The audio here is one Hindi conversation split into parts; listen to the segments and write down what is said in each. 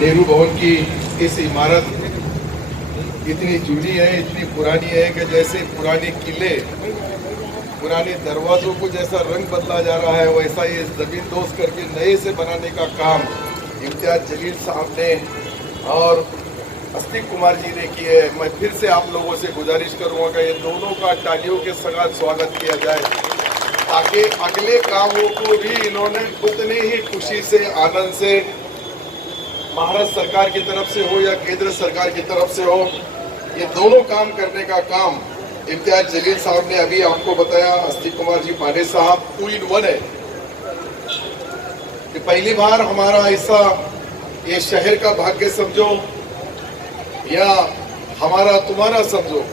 नेहरू भवन की इस इमारत इतनी जूनी है, इतनी पुरानी है कि जैसे पुराने किले, पुराने दरवाजों को जैसा रंग बदला जा रहा है, वैसा ये जमीन दोस्त करके नए से बनाने का काम इम्तियाज जलील साहब ने और अस्तिक कुमार जी ने की है। मैं फिर से आप लोगों से गुजारिश करूंगा कि ये दोनों का तालियों के साथ स्वागत किया जाए, ताकि अगले कामों को भी इन्होंने उतने ही खुशी से, आनंद से, महाराष्ट्र सरकार की तरफ से हो या केंद्र सरकार की तरफ से हो, ये दोनों काम करने का काम इम्तियाज जलील साहब ने अभी आपको बताया। अस्तिक कुमार जी पांडे साहब 2 in 1 है कि पहली बार हमारा ऐसा ये शहर का भाग्य समझो या हमारा तुम्हारा समझो,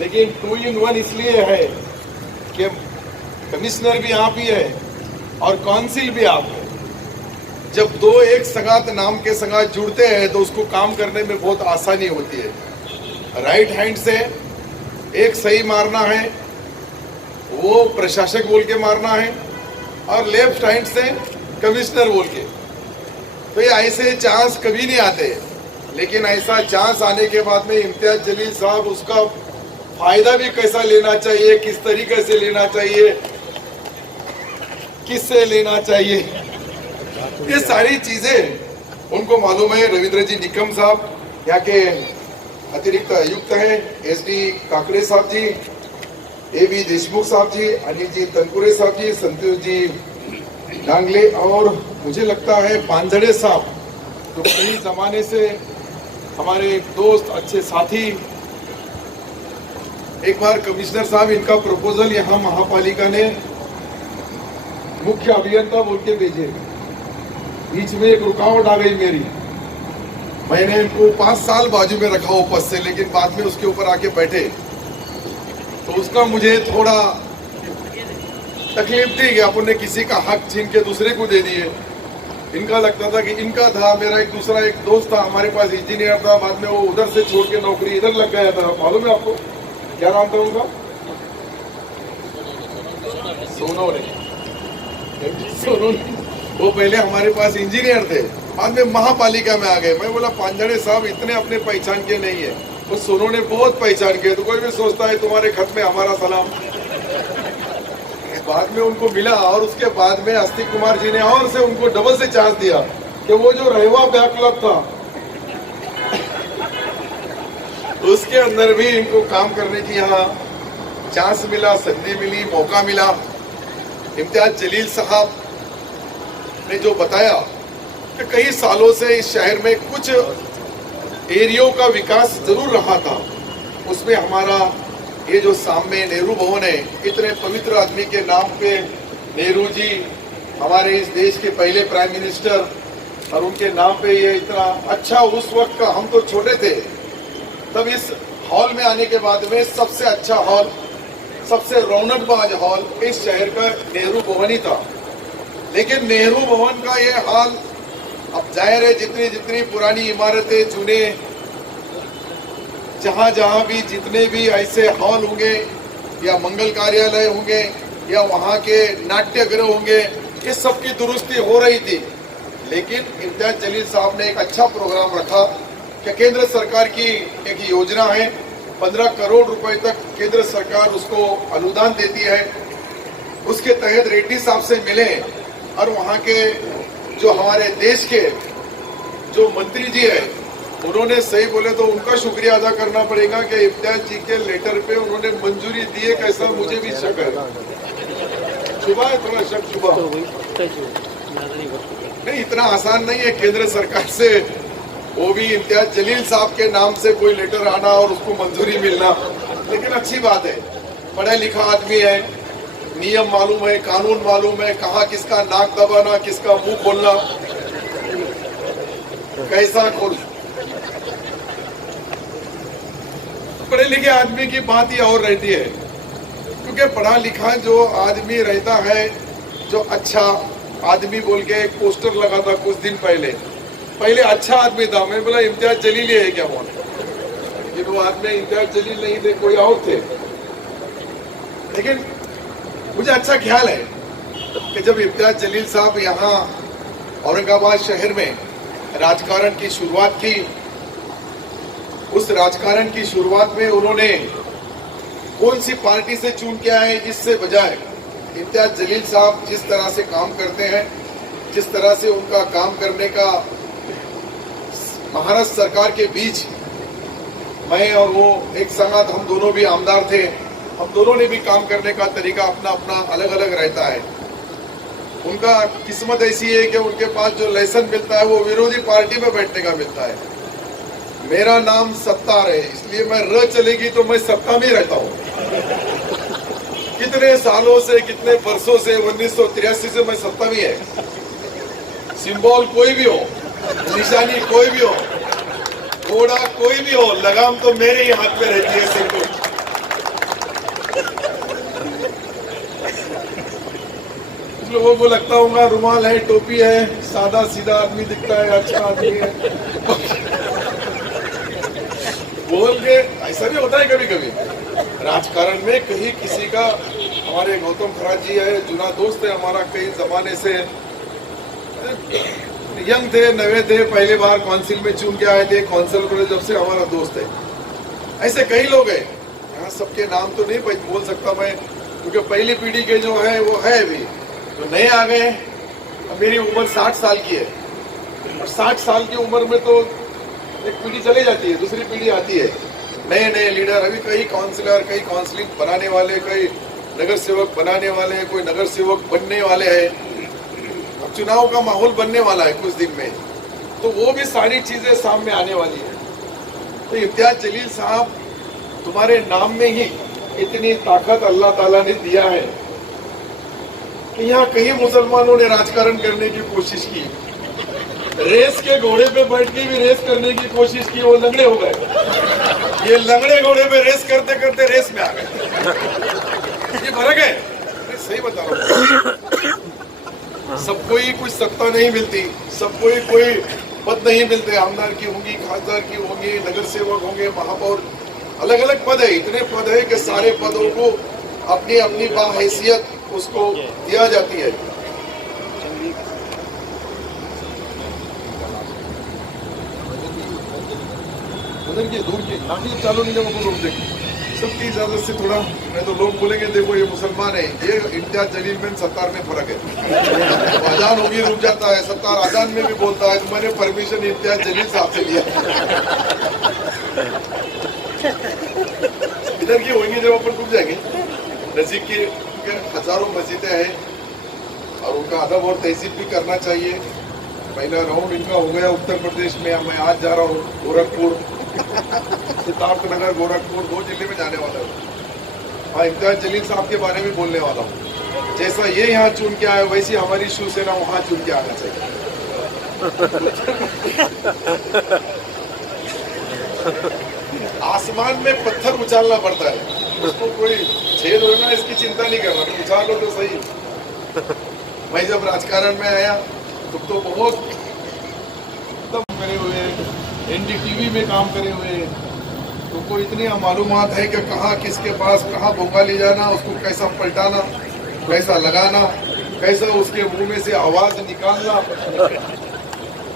लेकिन 2 in 1 इसलिए है कि कमिश्नर भी आप ही है और काउंसिल भी आप है। जब दो एक संगात नाम के संगात जुड़ते हैं तो उसको काम करने में बहुत आसानी होती है। राइट हैंड से एक सही मारना है, वो प्रशासक बोल के मारना है, और लेफ्ट हैंड से कमिश्नर बोल के। तो ये ऐसे चांस कभी नहीं आते, लेकिन ऐसा चांस आने के बाद में इम्तियाज जलील साहब उसका फायदा भी कैसा लेना चाहिए, किस तरीके से लेना चाहिए, किससे लेना चाहिए, ये सारी चीजें उनको मालूम है। रविंद्र जी निकम साहब यहाँ के अतिरिक्त आयुक्त हैं, SD काकरे साहब जी, AB देशमुख साहब जी, अनिल जी तनपुरे साहब जी, संतोष जी डांगले, और मुझे लगता है पांजड़े साहब, तो कई जमाने से हमारे एक दोस्त, अच्छे साथी। एक बार कमिश्नर साहब इनका प्रपोजल यहाँ महापालिका ने मुख्य अभियंता बोल के भेजे, बीच में एक रुकावट आ गई मेरी, मैंने इनको 5 साल बाजू में रखा उपस्थ से, लेकिन बाद में उसके ऊपर आके बैठे तो उसका मुझे थोड़ा तकलीफ थी कि अपन ने किसी का हक छीन के दूसरे को दे दिए। इनका लगता था कि इनका था, मेरा एक दूसरा एक दोस्त था हमारे पास, इंजीनियर था, बाद में वो उधर से छोड़ के नौकरी इधर लग गया था। मालूम है आपको क्या नाम था उनका? सोनोने। वो पहले हमारे पास इंजीनियर थे, बाद में महापालिका में आ गए। मैं बोला पांजड़े साहब इतने अपने पहचान के नहीं है, वो सोनू ने बहुत पहचान के, तो कोई भी सोचता है तुम्हारे खत में हमारा सलाम। बाद में उनको मिला, और उसके बाद में अस्तिक कुमार जी ने और से उनको डबल से चांस दिया कि वो जो रहवा बैक क्लब था उसके अंदर भी इनको काम करने की यहाँ चांस मिला, संधि मिली, मौका मिला। इम्तियाज जलील साहब ने जो बताया कि कई सालों से इस शहर में कुछ एरियो का विकास जरूर रहा था, उसमें हमारा ये जो सामने नेहरू भवन है, इतने पवित्र आदमी के नाम पे नेहरू जी हमारे इस देश के पहले प्राइम मिनिस्टर, और उनके नाम पे ये इतना अच्छा, उस वक्त का हम तो छोटे थे तब इस हॉल में आने के बाद में सबसे अच्छा हॉल, सबसे रौनकबाज हॉल इस शहर का नेहरू भवन ही था। लेकिन नेहरू भवन का ये हाल अब जाहिर है, जितनी जितनी पुरानी इमारतें, चुने, जहां जहां भी जितने भी ऐसे हॉल होंगे या मंगल कार्यालय होंगे या वहां के नाट्यगृह होंगे, ये सब की दुरुस्ती हो रही थी। लेकिन इम्तियाज जलील साहब ने एक अच्छा प्रोग्राम रखा कि केंद्र सरकार की एक योजना है, 15 करोड़ रुपए तक केंद्र सरकार उसको अनुदान देती है। उसके तहत रेड्डी साहब से मिले और वहां के जो हमारे देश के जो मंत्री जी है, उन्होंने सही बोले तो उनका शुक्रिया अदा करना पड़ेगा कि इम्तियाज जी के लेटर पे उन्होंने मंजूरी दी है। कैसा मुझे भी शक है, सुबह है थोड़ा शक, सुबह नहीं, इतना आसान नहीं है केंद्र सरकार से वो भी इम्तियाज जलील साहब के नाम से कोई लेटर आना और उसको मंजूरी मिलना। लेकिन अच्छी बात है, पढ़ा लिखा आदमी है, नियम मालूम है, कानून मालूम है, कहाँ किसका नाक दबाना, किसका मुंह खोलना, कैसा खोल। पढ़े लिखे आदमी की बात ही और रहती है, क्योंकि पढ़ा लिखा जो आदमी रहता है, जो अच्छा आदमी बोल के एक पोस्टर लगा था कुछ दिन पहले अच्छा आदमी था। मैं बोला इम्तियाज जलील है क्या बोल, लेकिन वो आदमी इम्तियाज जलील नहीं थे, कोई और थे। लेकिन मुझे अच्छा ख्याल है कि जब इम्तियाज जलील साहब यहाँ औरंगाबाद शहर में राजकारण की शुरुआत की। उस राजकारण की शुरुआत में उन्होंने कौन सी पार्टी से चुन के आए, जिससे बजाय इम्तियाज जलील साहब जिस तरह से काम करते हैं, जिस तरह से उनका काम करने का महाराष्ट्र सरकार के बीच, मैं और वो एक संगत, हम दोनों भी आमदार थे, हम दोनों ने भी काम करने का तरीका अपना अपना अलग अलग रहता है। उनका किस्मत ऐसी है कि उनके पास जो लाइसेंस मिलता है वो विरोधी पार्टी में बैठने का मिलता है। मेरा नाम सत्तार है, इसलिए मैं र चलेगी तो मैं सत्ता में रहता हूँ। कितने सालों से, कितने वर्षों से, 1983 से मैं सत्ता में है। सिंबल कोई भी हो, निशानी कोई भी हो, घोड़ा कोई भी हो, लगाम तो मेरे ही हाथ में रहती है सिंबल। लोगों को लगता होगा रुमाल है, टोपी है, सादा सीधा आदमी दिखता है, अच्छा आदमी है बोल के। ऐसा भी होता है कभी कभी राजकारण में। कहीं किसी का, हमारे गौतम खराज जी है, जुना दोस्त है हमारा, कई जमाने से यंग थे, नवे थे, पहले बार काउंसिल में चुन के आए थे, काउंसिल पर जब से हमारा दोस्त है। ऐसे कई लोग हैं, यहाँ सबके नाम तो नहीं बोल सकता मैं, क्योंकि पहली पीढ़ी के जो है वो है अभी, तो नए आ गए। मेरी उम्र 60 साल की है, और 60 साल की उम्र में तो एक पीढ़ी चली जाती है, दूसरी पीढ़ी आती है, नए नए लीडर। अभी कई काउंसिलर, कई काउंसलिंग बनाने वाले, कई नगर सेवक बनाने वाले हैं, कोई नगर सेवक बनने वाले हैं। अब चुनाव का माहौल बनने वाला है कुछ दिन में, तो वो भी सारी चीजें सामने आने वाली है। तो इम्तियाज जलील साहब, तुम्हारे नाम में ही इतनी ताकत अल्लाह ताला ने दिया है कि यहाँ कई मुसलमानों ने राजकारण करने की कोशिश की, रेस के घोड़े पे बैठ के भी रेस करने की कोशिश की, वो लंगड़े हो गए। ये लंगड़े घोड़े पे रेस करते करते रेस में आ गए। ये फर्क है, सही बता रहा हूँ। सबको ही कुछ सत्ता नहीं मिलती, सबको ही कोई पद नहीं मिलते। आमदार की होंगी, खासदार की होंगी, नगर सेवक होंगे, महापौर, अलग अलग पद है। इतने पद है कि सारे पदों को अपनी अपनी बाहैसियत उसको दिया जाती है। उधर की दूर की नाकी चालू नहीं, जब लोग देखें सबकी इजाजत से थोड़ा, मैं तो लोग बोलेंगे देखो ये मुसलमान है। ये इम्तियाज जलील में सत्तार में फर्क है। अजान होगी रुक जाता है, सत्तार अजान में भी बोलता है, तो मैंने परमिशन इम्तियाज जलील साहब से लिया। इधर की होंगी जब अपन रुक जाएंगे, नजीक की हजारों मस्जिदें हैं और उनका अदब और तहजीब भी करना चाहिए। पहला राउंड इनका हो गया उत्तर प्रदेश में, मैं आज जा रहा हूँ गोरखपुर, सिद्धार्थनगर, गोरखपुर, 2 जिले में जाने वाला हूँ। हाँ, इम्तियाज जलील साहब के बारे में बोलने वाला हूँ। जैसा ये यहाँ चुन के आए, वैसी हमारी शिवसेना वहाँ चुन के आना चाहिए। आसमान में पत्थर उछालना पड़ता है, उसको कोई छेद हो ना, इसकी चिंता नहीं करना, उछालो तो सही। मैं जब राजकारण में आया तो बहुत करे हुए, एनडीटीवी में काम करे हुए, तो कोई इतनी मालूमात है कि कहाँ किसके पास कहाँ भोंगा ले जाना, उसको कैसा पलटाना, कैसा लगाना, कैसा उसके मुंह में से आवाज निकालना,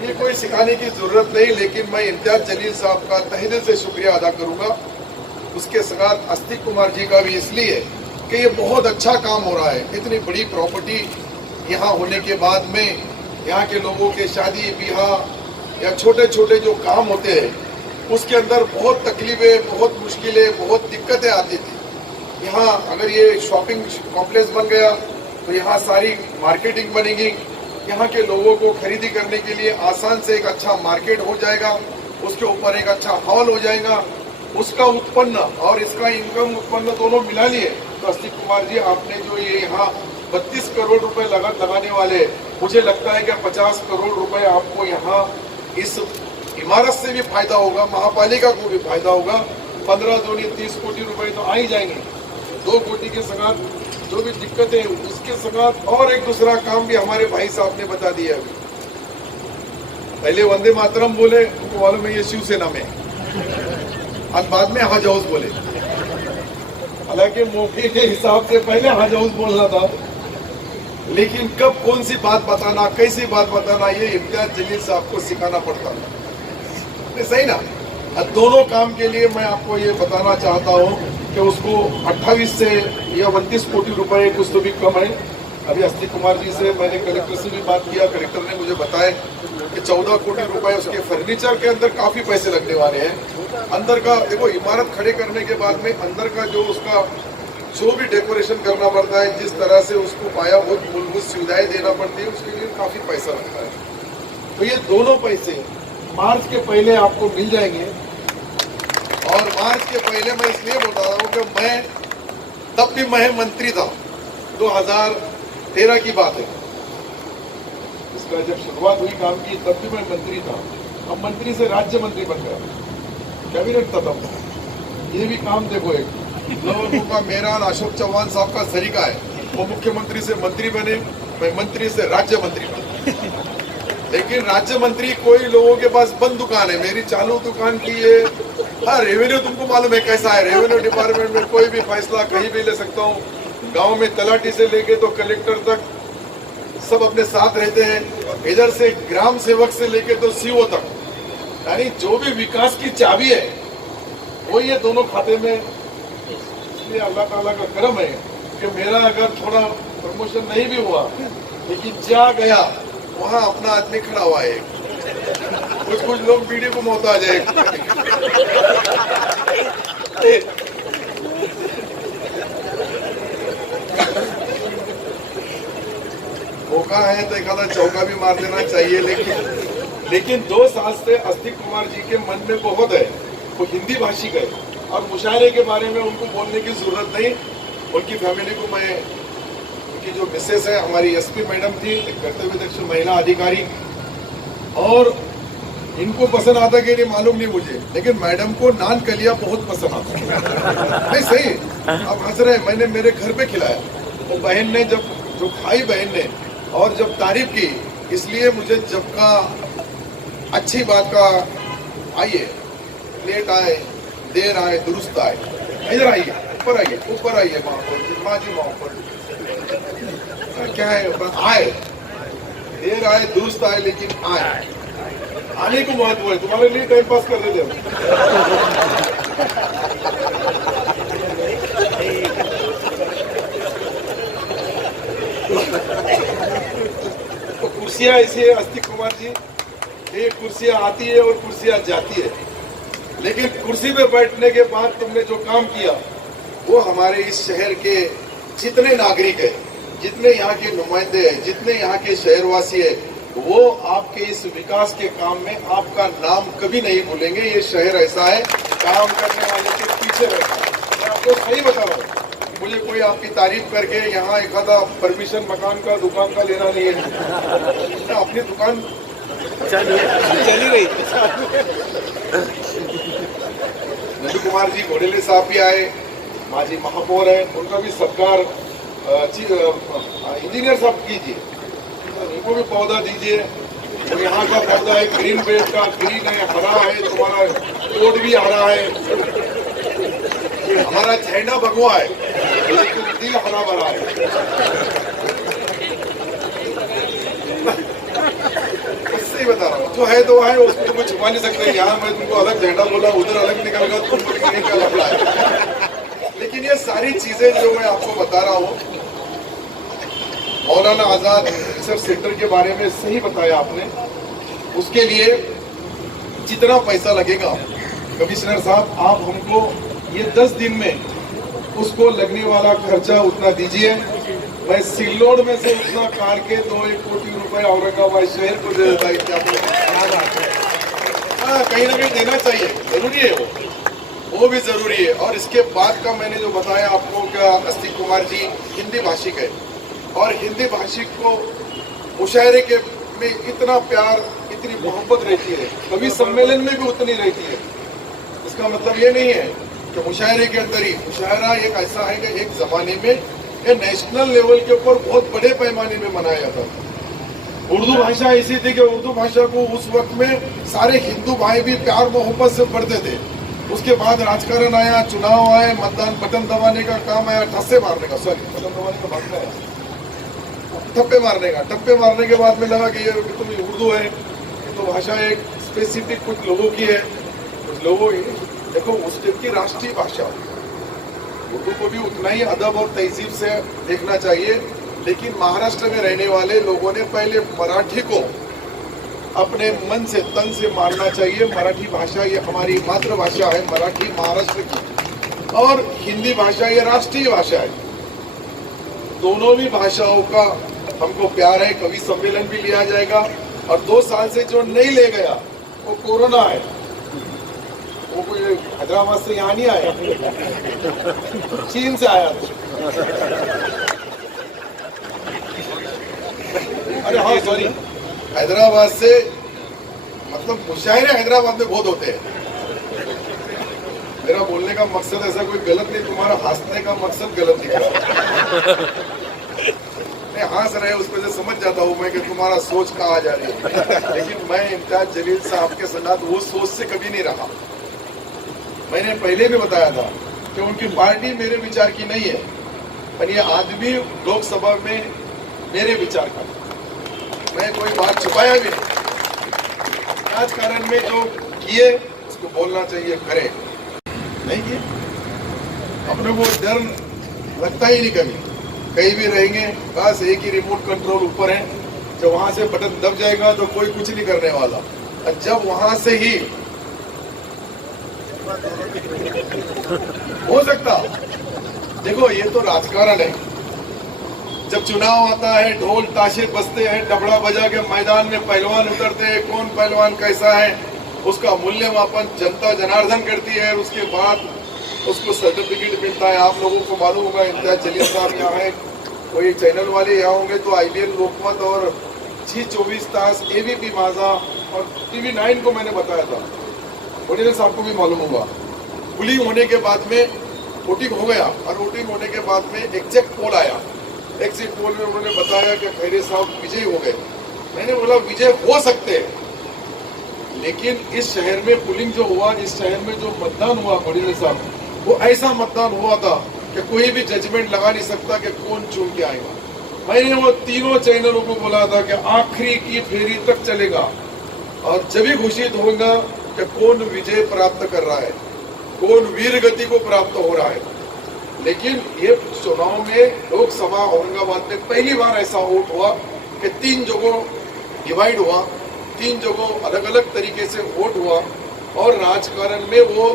ये कोई सिखाने की जरूरत नहीं। लेकिन मैं इम्तियाज जलील साहब का तहे दिल से शुक्रिया अदा करूंगा, उसके साथ आस्तिक कुमार जी का भी, इसलिए कि ये बहुत अच्छा काम हो रहा है। इतनी बड़ी प्रॉपर्टी यहाँ होने के बाद में यहाँ के लोगों के शादी ब्याह या छोटे छोटे जो काम होते हैं उसके अंदर बहुत तकलीफें, बहुत मुश्किलें, बहुत दिक्कतें आती थी। यहाँ अगर ये शॉपिंग कॉम्प्लेक्स बन गया तो यहाँ सारी मार्केटिंग बनेगी, यहाँ के लोगों को खरीदी करने के लिए आसान से एक अच्छा मार्केट हो जाएगा, उसके ऊपर एक अच्छा हॉल हो जाएगा, उसका उत्पन्न और इसका इनकम उत्पन्न दोनों मिला लिए। तो आस्तिक कुमार जी, आपने जो ये यहाँ 32 करोड़ रुपए लगाने वाले, मुझे लगता है कि 50 करोड़ रुपए आपको यहाँ इस इमारत से भी फायदा होगा, महापालिका को भी फायदा होगा। 15 दूनी 30 कोटी रुपए तो आ ही जाएंगे। 2 कोटी के साथ जो भी दिक्कत है उसके साथ और एक दूसरा काम भी हमारे भाई साहब ने बता दिया। अभी पहले वंदे मातरम बोले, उनको मालूम है ये शिवसेना में, आज बाद में हज हाउस बोले। हालांकि मौके के हिसाब से पहले हज हाउस बोलना था, लेकिन कब कौन सी बात बताना, कैसी बात बताना, ये इम्तियाज जलील साहब को सिखाना पड़ता है। सही ना? दोनों काम के लिए मैं आपको ये बताना चाहता हूँ कि उसको 28 से या 29 कोटि रुपए कुछ तो भी कम है। अभी अस्तिक कुमार जी से मैंने कलेक्टर से भी बात किया, कलेक्टर ने मुझे बताया कि 14 कोटि रुपए उसके फर्नीचर के अंदर काफी पैसे लगने वाले हैं। अंदर का देखो, इमारत खड़े करने के बाद में अंदर का जो उसका जो भी डेकोरेशन करना पड़ता है, जिस तरह से उसको पायाभूत मूलभूत सुविधाएं देना पड़ती है, उसके लिए काफी पैसा लगता है। तो ये दोनों पैसे मार्च के पहले आपको मिल जाएंगे। और मार्च के पहले मैं इसलिए बोल रहा हूँ कि मैं तब भी मैं मंत्री था, 2013 की बात है। इसका जब शुरुआत हुई काम की, तब भी मैं मंत्री था। अब मंत्री से राज्य मंत्री बन गया, कैबिनेट था तब। ये भी काम देखो, एक लोगों का मेरा अशोक चौहान साहब का तरीका है, वो मुख्यमंत्री से मंत्री बने, मैं मंत्री से राज्य मंत्री बने। लेकिन राज्य मंत्री कोई लोगों के पास बंद दुकान है, मेरी चालू दुकान की है। हाँ, रेवेन्यू तुमको मालूम है कैसा है, रेवेन्यू डिपार्टमेंट में कोई भी फैसला कहीं भी ले सकता हूँ। गांव में तलाटी से लेके तो कलेक्टर तक सब अपने साथ रहते हैं। इधर से ग्राम सेवक से लेके तो सीओ तक, यानी जो भी विकास की चाबी है वो ये दोनों खाते में। इसलिए अल्लाह ताला का करम है कि मेरा अगर थोड़ा प्रमोशन नहीं भी हुआ, लेकिन जा गया वहां अपना आदमी खड़ा हुआ है। कुछ लोग वीडियो को मोहताज है। मौका है तो एखादा चौका भी मार देना चाहिए। लेकिन 2 साल से अस्तिक कुमार जी के मन में बहुत है, वो हिंदी भाषिक है और मुशायरे के बारे में उनको बोलने की जरूरत नहीं। उनकी फैमिली को मैं, उनकी जो मिसेस है हमारी एसपी मैडम थी, कर्तव्यदक्ष महिला अधिकारी, और इनको पसंद आता कि नहीं मालूम नहीं मुझे, लेकिन मैडम को नान कलिया बहुत पसंद आता। नहीं सही, अब हंस रहे, मैंने मेरे घर पे खिलाया, वो बहन ने जब जो खाई बहन ने और जब तारीफ की, इसलिए मुझे जब का अच्छी बात का आइए, लेट आए, देर आए, दुरुस्त आए, इधर आइए, ऊपर आइए, ऊपर आइए, माँ जी माँ ऊपर क्या है, आए, देर आए, दुरुस्त आए, लेकिन आए, आने को महत्व है। तुम्हारे लिए टाइम पास कर देते हम। तो कुर्सियां ऐसी है अस्तिक कुमार जी, एक कुर्सियां आती है और कुर्सियां जाती है, लेकिन कुर्सी पे बैठने के बाद तुमने जो काम किया वो हमारे इस शहर के जितने नागरिक है, जितने यहाँ के नुमाइंदे हैं, जितने यहाँ के शहरवासी है, वो आपके इस विकास के काम में आपका नाम कभी नहीं भूलेंगे। ये शहर ऐसा है, काम करने वाले के पीछे रहता है। मैं आपको सही बता रहा हूँ, मुझे कोई आपकी तारीफ करके यहाँ एक आधा परमिशन मकान का, दुकान का लेना नहीं है। अपनी दुकान चली रही। नंदू कुमार जी घोडेले साहब भी आए, माजी महापौर है, उनका भी सत्कार इंजीनियर साहब कीजिए, उनको भी पौधा दीजिए। तो यहाँ का पौधा है ग्रीन बेल्ट का, ग्रीन है, हरा है, तुम्हारा कोट भी हरा है, हमारा झंडा भगवा है, लेकिन दिल हरा भरा है। इससे बता रहा हूँ, जो है तो है, उसको तो कुछ छुपा नहीं सकते। यहाँ मैं तुमको अलग झंडा बोला, उधर अलग निकल गया, तुमको ग्रीन का लफड़ा है। लेकिन ये सारी चीजें जो मैं आपको बता रहा हूँ, मौलाना आजाद रिसर्च सेंटर के बारे में सही बताया आपने। उसके लिए जितना पैसा लगेगा, कमिश्नर साहब आप हमको ये 10 दिन में उसको लगने वाला खर्चा उतना दीजिए। मैं सिल्लोड में से उतना कार के 2-1 कोटि रुपए औरंगाबाद शहर को दे देता है। क्या हाँ, कहीं ना कहीं देना चाहिए, जरूरी है, वो भी जरूरी है। और इसके बाद का मैंने जो बताया आपको, क्या अस्तिक कुमार जी हिंदी भाषिक है, और हिंदी भाषिक को मुशायरे के में इतना प्यार, इतनी मोहब्बत रहती है, कभी सम्मेलन में भी उतनी रहती है। इसका मतलब ये नहीं है कि मुशायरे के अंदर ही, मुशायरा एक ऐसा है कि एक जमाने में ये नेशनल लेवल के ऊपर बहुत बड़े पैमाने में मनाया जाता था। उर्दू भाषा ऐसी थी कि उर्दू भाषा को उस वक्त में सारे हिंदू भाई भी प्यार मोहब्बत से पढ़ते थे। उसके बाद राजकारण आया, चुनाव आए, मतदान बटन दबाने का काम आया, ठस्से मारने का, सॉरी बटन दबाने का भाग आया, ठप्पे मारने के बाद में लगा कि ये तो उर्दू है, ये तो भाषा एक स्पेसिफिक कुछ लोगों की है, कुछ लोगों की। देखो उस टाइप की राष्ट्रीय भाषा, उर्दू को भी उतना ही अदब और तहजीब से देखना चाहिए। लेकिन महाराष्ट्र में रहने वाले लोगों ने पहले मराठी को अपने मन से तन से मानना चाहिए। मराठी भाषा ये हमारी मातृभाषा है, मराठी महाराष्ट्र की, और हिंदी भाषा ये राष्ट्रीय भाषा है। दोनों भी भाषाओं का हमको प्यार है। कवि सम्मेलन भी लिया जाएगा। और 2 साल से जो नहीं ले गया वो कोरोना है, वो कोई हैदराबाद से यहाँ नहीं आया, चीन से आया था। अरे हाँ सॉरी, हैदराबाद से, मतलब मुशायरे हैदराबाद में बहुत होते हैं। मेरा बोलने का मकसद ऐसा कोई गलत नहीं, तुम्हारा हंसने का मकसद गलत नहीं। मैं हंस रहे उस पर से समझ जाता हूँ मैं कि तुम्हारा सोच कहाँ जा रही है। लेकिन मैं इम्तियाज जलील साहब के साथ वो सोच से कभी नहीं रहा। मैंने पहले भी बताया था कि उनकी पार्टी मेरे विचार की नहीं है, पर ये आदमी लोकसभा में मेरे विचार का। मैं कोई बात छुपाया भी नहीं। राजकारण में जो किए उसको बोलना चाहिए, करे, नहीं किए अपने को डर लगता ही नहीं। कभी कहीं भी रहेंगे बस एक ही रिमोट कंट्रोल ऊपर है, जब वहां से बटन दब जाएगा तो कोई कुछ नहीं करने वाला। और जब वहां से ही हो सकता, देखो ये तो राजकारण है। जब चुनाव आता है ढोल ताशे बजते हैं, डबड़ा बजा के मैदान में पहलवान उतरते हैं, कौन पहलवान कैसा है उसका मूल्यमापन जनता जनार्दन करती है। उसके बाद उसको सर्टिफिकेट मिलता है। आप लोगों को मालूम होगा, इम्तियाज जलील साहब यहाँ है, कोई चैनल वाले यहाँ होंगे तो IBN लोकमत और जी 24 तास, ABP माझा और TV 9 को मैंने बताया था। वडील साहब को भी मालूम होगा। पुलिंग होने के बाद में वोटिंग हो गया, और वोटिंग होने के बाद में एग्जैक्ट पोल आया। एग्जिट पोल में उन्होंने बताया कि खैरे साहब विजयी हो गए। मैंने बोला विजय हो सकते हैं, लेकिन इस शहर में पुलिंग जो हुआ, इस शहर में जो मतदान हुआ वडील साहब, वो ऐसा मतदान हुआ था कि कोई भी जजमेंट लगा नहीं सकता कि कौन चुन के आएगा। मैंने वो तीनों चैनलों को बोला था कि आखिरी की फेरी तक चलेगा, और जब भी घोषित होगा कि कौन विजय प्राप्त कर रहा है, कौन वीर गति को प्राप्त हो रहा है। लेकिन ये चुनाव में लोकसभा औरंगाबाद में पहली बार ऐसा वोट हुआ कि 3 जगहों डिवाइड हुआ, 3 जगहों अलग अलग तरीके से वोट हुआ। और राजकारण में वो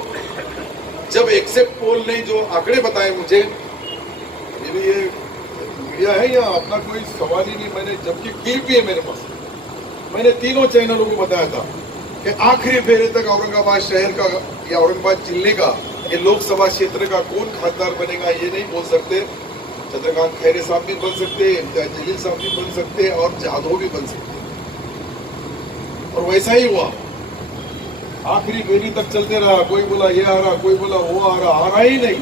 जब एग्जिट पोल ने जो आंकड़े बताए मुझे, ये मीडिया है या अपना कोई सवाल ही नहीं, मैंने जबकि क्लिप भी है मेरे पास, मैंने तीनों चैनलों को बताया था कि आखिरी फेरे तक औरंगाबाद शहर का या औरंगाबाद जिले का, ये लोकसभा क्षेत्र का कौन खासदार बनेगा ये नहीं बोल सकते। चंद्रकांत खैरे साहब भी बन सकते, इम्तियाज जलील साहब भी बन सकते, और जाधव भी बन सकते। और वैसा ही हुआ, आखिरी फेरी तक चलते रहा। कोई बोला ये आ रहा, कोई बोला वो आ रहा ही नहीं,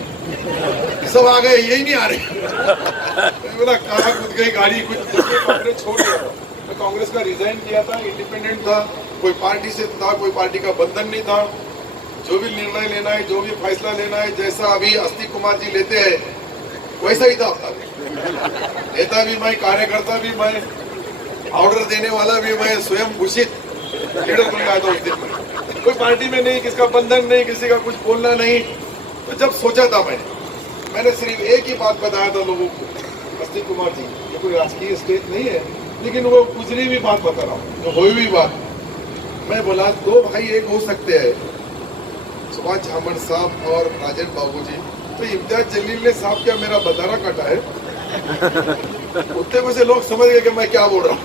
सब आ गए, यही नहीं आ रहे। बोला कहाँ कूद गई गाड़ी, कुछ कांग्रेस छोड़ दिया। तो कांग्रेस का रिजाइन किया था, इंडिपेंडेंट था, कोई पार्टी से था, कोई पार्टी का बंधन नहीं था। जो भी निर्णय लेना है, जो भी फैसला लेना है, जैसा अभी अस्तिक कुमार जी लेते हैं वैसा ही था अपना। नेता भी मैं, कार्यकर्ता भी मैं, ऑर्डर देने वाला भी मैं, स्वयं घोषित लीडर बन गया था उस दिन। कोई पार्टी में नहीं, किसका बंधन नहीं, किसी का कुछ बोलना नहीं। तो जब सोचा था मैंने सिर्फ एक ही बात बताया था लोगों को, अस्तिक कुमार जी, ये कोई राजकीय स्टेज नहीं है, लेकिन वो गुजरी भी बात बता रहा हूँ, जो हुई भी बात। मैं बोला 2 भाई एक हो सकते हैं, सुभाष झामन साहब और राजन बाबूजी। तो इम्तियाज जलील ने साहब क्या मेरा बदारा काटा है? उतने में से लोग समझ गए कि मैं क्या बोल रहा हूँ।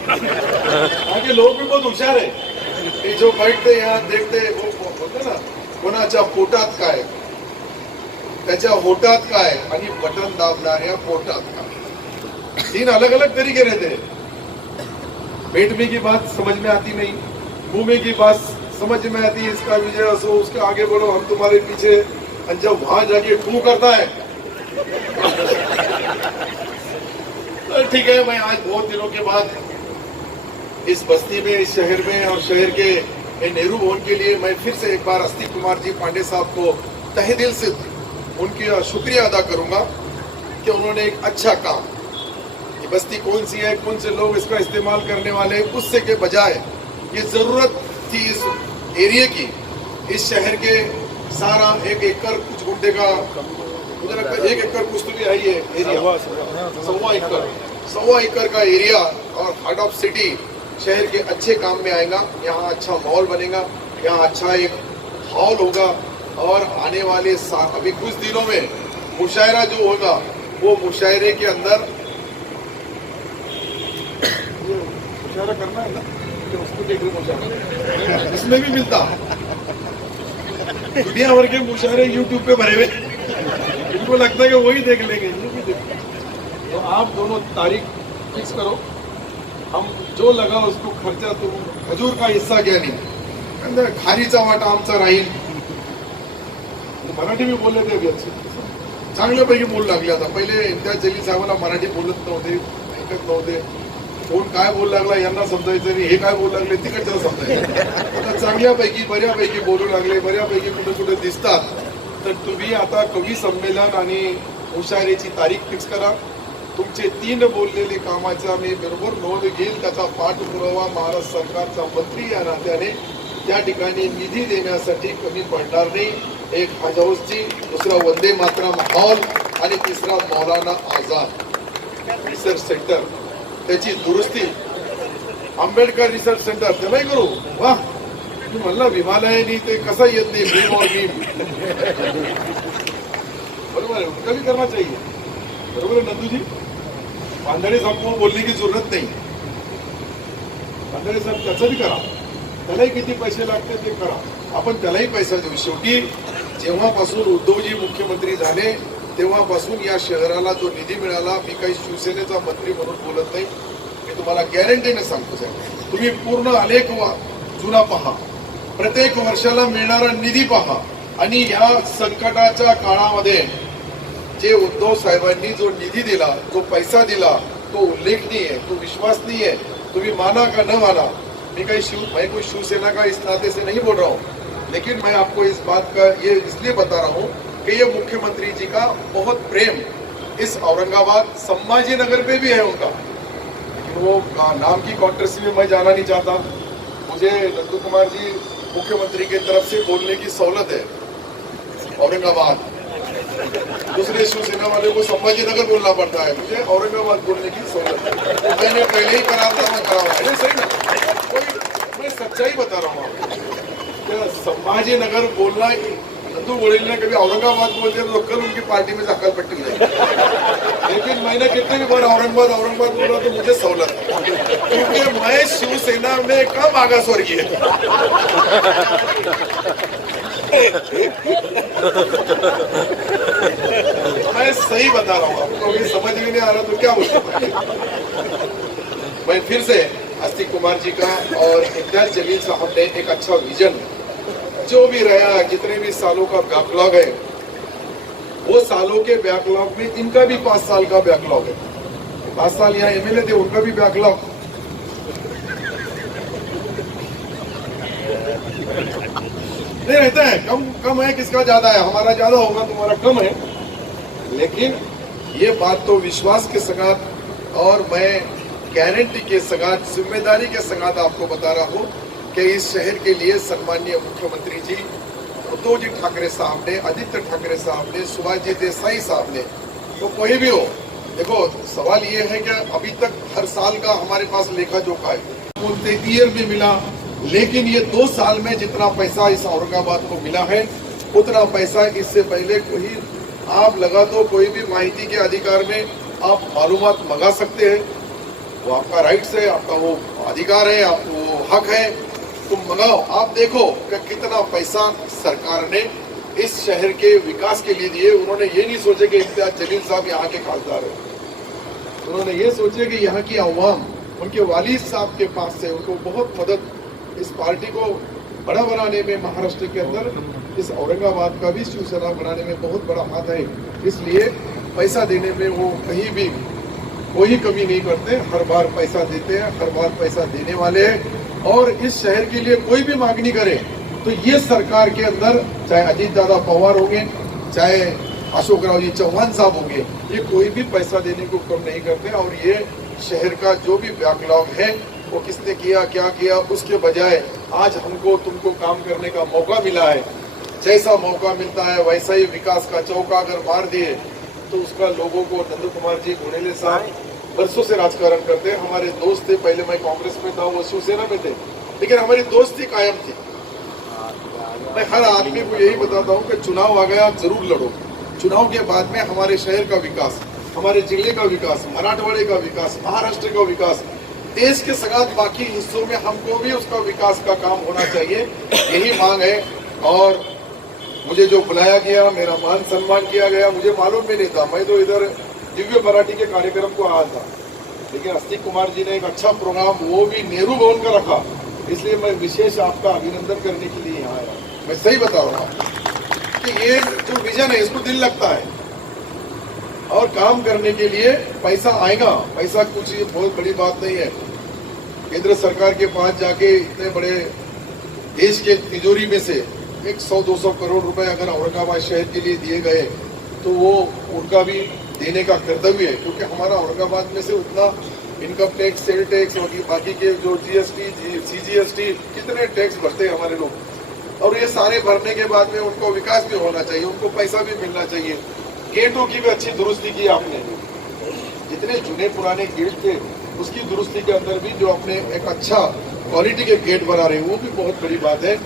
आगे लोग भी बहुत होशियार है, जो बैठते यहाँ देखते वो बोलते ना, कोणाच्या पोटात काय, त्याच्या होटात काय, आणि बटन दाबणाऱ्या पोटात काय। 3 अलग अलग तरीके रहते हैं। पेट में की बात समझ में आती नहीं, मुंह में की बात समझ में आती है। इसका विजय असो, उसके आगे बढ़ो, हम तुम्हारे पीछे। जब वहां जाके टू करता है तो ठीक है। मैं आज बहुत दिनों के बाद इस बस्ती में, इस शहर में, और शहर के नेहरू भवन के लिए मैं फिर से एक बार अस्तिक कुमार जी पांडे साहब को तहे दिल से उनकी शुक्रिया अदा करूंगा कि उन्होंने एक अच्छा काम, बस्ती कौन सी है, कौन से लोग इसका इस्तेमाल करने वाले हैं, उससे के बजाय ये जरूरत थी इस एरिया की, इस शहर के सारा 1 एकड़ कुछ गुंडे का, मुझे लगता है 1 एकड़ कुछ तो भी है ये एरिया, 1.25 एकड़ का एरिया और हार्ट ऑफ सिटी शहर के अच्छे काम में आएगा। यहाँ अच्छा माहौल बनेगा, यहाँ अच्छा एक हॉल होगा और आने वाले अभी कुछ दिनों में मुशायरा जो होगा वो मुशायरे के अंदर मुशायरा करना है ना, उसको देख रहे मुशायरा इसमें भी मिलता दुनिया भर के मुशायरे यूट्यूब पे भरे हुए, इनको लगता है कि वही देख लेंगे, ये भी देख। तो आप दोनों तारीख फिक्स करो, हम जो लगा उसको खर्चा, तो खजूर का हिस्सा क्या नाही, खारीचा वाटा आमचा राहील। मराठी मी बोलले ते अच्छे चांगल्यापैकी बोलू लागले। आता पहिले इम्तियाज जलील साहेबांना मराठी बोलत नव्हते, ऐकत नव्हते, कोण काय बोलू लागला यांना समजायचं नाही, हे काय बोलू लागले तिकडचं समजायचं। आता चांगल्यापैकी बऱ्यापैकी बोलू लागले, बऱ्यापैकी कुठे कुठे दिसतात। तर तुम्ही आता कवी संमेलन आणि मुशायरेची तारीख फिक्स करा। तुमचे 3 बोललेले कामाचा मी बरोबर नोंद घेईल, त्याचा पाठपुरावा महाराष्ट्र सरकारचा मंत्री या नात्याने त्या ठिकाणी निधी देण्यासाठी कमी पडणार नाही। एक हज हाऊसची, दुसरा वंदे मातरम हॉल आणि तिसरा मौलाना आझाद रिसर्च सेंटर, त्याची दुरुस्ती, आंबेडकर रिसर्च सेंटर ते नाही करू। वा, मी म्हणला विमालयाने ते कसं येत नाही, भीम और भीम बरोबर है, उनका भी करना चाहिए, बरोबर है नंदू जी। पांढरे साहब को बोलने की जरूरत नाही, पांढरे साहब त्याचं भी करा, त्यालाही किती पैसे लागते ते करा, आपण त्यालाही पैसा देऊ। शेवटी जेव्हापासून उद्धवजी मुख्यमंत्री झाले तेव्हापासून या शहराला जो निधी मिळाला, मी काही शिवसेनेचा मंत्री म्हणून बोलत नाही, मी तुम्हाला गॅरंटीने सांगतो साहेब, तुम्ही पूर्ण आलेख जुना पहा, प्रत्येक वर्षाला मिळणारा निधी पहा आणि या संकटाच्या काळामध्ये जे उद्धव साहेबांनी जो निधी दिला, जो पैसा दिला, तो उल्लेखनीय है, तो विश्वसनीय है। तुम्ही माना का न माना, मैं कोई शिवसेना का इस नाते से नहीं बोल रहा हूँ, लेकिन मैं आपको इस बात का ये इसलिए बता रहा हूँ कि ये मुख्यमंत्री जी का बहुत प्रेम इस औरंगाबाद संभाजी नगर पे भी है उनका, लेकिन वो नाम की कॉन्ट्रोवर्सी में मैं जाना नहीं चाहता। मुझे नंदू कुमार जी मुख्यमंत्री की तरफ से बोलने की सहूलत है औरंगाबाद, दूसरे शिवसेना वाले को संभाजी नगर बोलना पड़ता है, मुझे औरंगाबाद बोलने की सहूलत है। मैंने पहले ही करा था, मैं करा हूँ, सही ना, मैं सच्चाई बता रहा हूँ। संभाजी नगर बोलना, नंदू गोड़ेल ने कभी औरंगाबाद बोलते तो कल उनकी पार्टी में हकल पट्टी गई, लेकिन मैंने कितने भी बार औरंगाबाद बोला तो मुझे सहूलत है, क्योंकि मैं शिवसेना में कम आगास्वर्गीय मैं सही बता रहा हूँ आपको, अभी समझ में नहीं आ रहा तो क्या बोलते। मैं फिर से आस्तिक कुमार जी का और इम्तियाज जलील साहब ने एक अच्छा विजन, जो भी रहा, जितने भी सालों का बैकलॉग है, वो सालों के बैकलॉग में इनका भी 5 साल का बैकलॉग है। 5 साल यहाँ एमएलए थे, उनका भी बैकलॉग नहीं रहता है, कम है, किसका ज्यादा है, हमारा ज्यादा होगा, तुम्हारा कम है, लेकिन ये बात तो विश्वास के साथ और मैं गारंटी के साथ, जिम्मेदारी के साथ आपको बता रहा हूँ कि इस शहर के लिए सम्माननीय मुख्यमंत्री जी उद्धव जी ठाकरे साहब ने, आदित्य ठाकरे साहब ने, सुभाष जी देसाई साहब ने, तो कोई भी हो, देखो सवाल ये है कि अभी तक हर साल का हमारे पास लेखा जोखा है, वो 33 में मिला, लेकिन ये 2 साल में जितना पैसा इस औरंगाबाद को मिला है उतना पैसा इससे पहले कोई, आप लगा तो कोई भी माहिती के अधिकार में आप मालूमात मंगा सकते हैं, वो आपका राइट्स है, आपका वो अधिकार है, आपको वो हक है, तुम मंगाओ। आप देखो कि कितना पैसा सरकार ने इस शहर के विकास के लिए दिए। उन्होंने ये नहीं सोचे कि इम्तियाज जलील साहब यहाँ के खासदार है, उन्होंने ये सोचे कि यहाँ की अवाम उनके वालिद साहब के पास से उनको बहुत मदद, इस पार्टी को बड़ा बनाने में महाराष्ट्र के अंदर इस औरंगाबाद का भी शिवसेना बनाने में बहुत बड़ा हाथ है, इसलिए पैसा देने में वो कहीं भी कोई कमी नहीं करते, हर बार पैसा देते हैं, हर बार पैसा देने वाले हैं। और इस शहर के लिए कोई भी मांगनी करे तो ये सरकार के अंदर, चाहे अजीत दादा पवार होंगे, चाहे अशोक राव जी चौहान साहब होंगे, ये कोई भी पैसा देने को कम नहीं करते और ये शहर का जो भी बैकलॉग है वो किसने किया, क्या किया, उसके बजाय आज हमको तुमको काम करने का मौका मिला है। जैसा मौका मिलता है वैसा ही विकास का चौका अगर मार दिए तो उसका लोगों को, नंदू कुमार जी घुड़ेले साहब बरसों से राजकारण करते हैं, हमारे दोस्त थे, पहले मैं कांग्रेस में था, वो शिवसेना में थे, लेकिन हमारी दोस्ती कायम थी। मैं हर आदमी को यही बताता हूँ कि चुनाव आ गया जरूर लड़ो, चुनाव के बाद में हमारे शहर का विकास, हमारे जिले का विकास, मराठवाड़े का विकास, महाराष्ट्र का विकास, देश के सगात बाकी हिस्सों में हमको भी उसका विकास का काम होना चाहिए, यही मांग है। और मुझे जो बुलाया गया, मेरा मान सम्मान किया गया, मुझे मालूम भी नहीं था, मैं तो इधर दिव्य मराठी के कार्यक्रम को आया था, लेकिन अस्तिक कुमार जी ने एक अच्छा प्रोग्राम वो भी नेहरू भवन का रखा, इसलिए मैं विशेष आपका अभिनंदन करने के लिए यहाँ आया। मैं सही बता रहा हूँ कि ये जो विजन है इसको दिल लगता है और काम करने के लिए पैसा आएगा। पैसा कुछ ये बहुत बड़ी बात नहीं है, केंद्र सरकार के पास जाके इतने बड़े देश के तिजोरी में से 100-200 करोड़ रुपए अगर औरंगाबाद शहर के लिए दिए गए तो वो उनका भी देने का कर्तव्य है, क्योंकि हमारा औरंगाबाद में से उतना इनकम टैक्स, सेल टैक्स और बाकी के जो जीएसटी, सीजीएसटी, कितने टैक्स भरते हैं हमारे लोग, और ये सारे भरने के बाद में उनको विकास भी होना चाहिए, उनको पैसा भी मिलना चाहिए। गेटों की भी अच्छी दुरुस्ती की आपने, जितने जुने पुराने गेट थे उसकी दुरुस्ती के अंदर भी जो आपने एक अच्छा क्वालिटी के गेट बना रहे हैं वो भी बहुत बड़ी बात है।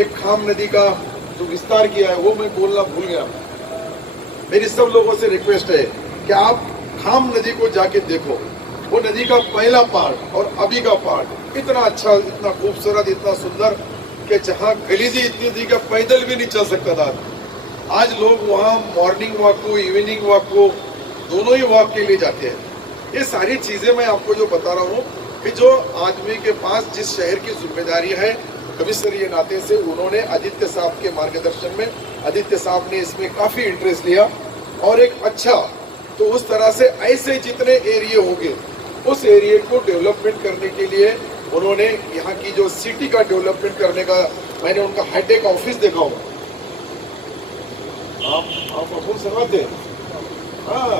एक खाम नदी का जो विस्तार किया है वो मैं बोलना भूल गया। मेरी सब लोगों से रिक्वेस्ट है कि आप खाम नदी को जाके देखो, वो नदी का पहला पार्ट और अभी का पार्ट इतना अच्छा, इतना खूबसूरत, इतना सुंदर कि जहाँ गली थी इतनी थी कि पैदल भी नहीं चल सकता था। आज लोग वहाँ मॉर्निंग वॉक को, इवनिंग वॉक को, दोनों ही वॉक के लिए जाते हैं। ये सारी चीजें मैं आपको जो बता रहा हूँ कि जो आदमी के पास जिस शहर की जिम्मेदारी है, कमिश्नरी नाते से उन्होंने आदित्य साहब के मार्गदर्शन में, आदित्य साहब ने इसमें काफी इंटरेस्ट लिया और एक अच्छा, तो उस तरह से ऐसे जितने एरिया होंगे उस एरिया को डेवलपमेंट करने के लिए उन्होंने यहाँ की जो सिटी का डेवलपमेंट करने का, मैंने उनका हाईटेक ऑफिस देखा हूँ। आप अफूल समझते, हाँ,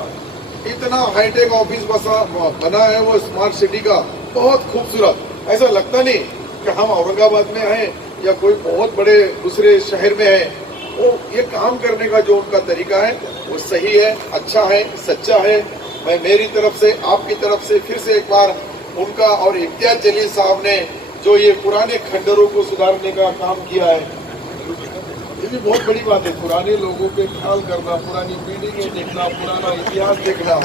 इतना हाईटेक ऑफिस बना है वो स्मार्ट सिटी का, बहुत खूबसूरत। ऐसा लगता नहीं कि हम औरंगाबाद में हैं या कोई बहुत बड़े दूसरे शहर में है। वो ये काम करने का जो उनका तरीका है वो सही है, अच्छा है, सच्चा है। मैं मेरी तरफ से, आपकी तरफ से फिर से एक बार उनका और इम्तियाज जलील साहब ने जो ये पुराने खंडरों को सुधारने का काम किया है, ये भी बहुत बड़ी बात है। पुराने लोगों पे ख्याल करना, पुरानी बिल्डिंगें देखना, पुराना इतिहास देखना,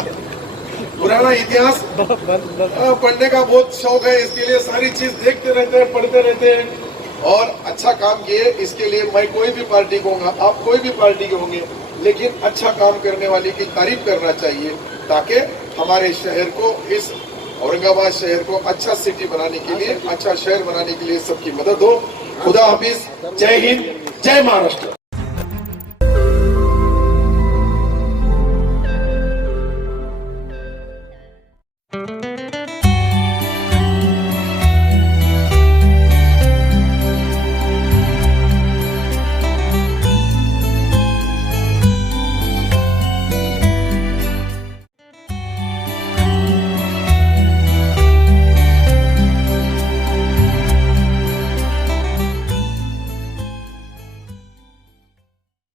पुराना इतिहास पढ़ने का बहुत शौक है, इसके लिए सारी चीज देखते रहते हैं, पढ़ते रहते हैं और अच्छा काम किए। इसके लिए मैं कोई भी पार्टी को होगा, आप कोई भी पार्टी के होंगे, लेकिन अच्छा काम करने वाले की तारीफ करना चाहिए, ताकि हमारे शहर को, इस औरंगाबाद शहर को अच्छा सिटी बनाने के लिए, अच्छा शहर बनाने के लिए सबकी मदद हो। खुदा हाफिज, जय हिंद, जय महाराष्ट्र।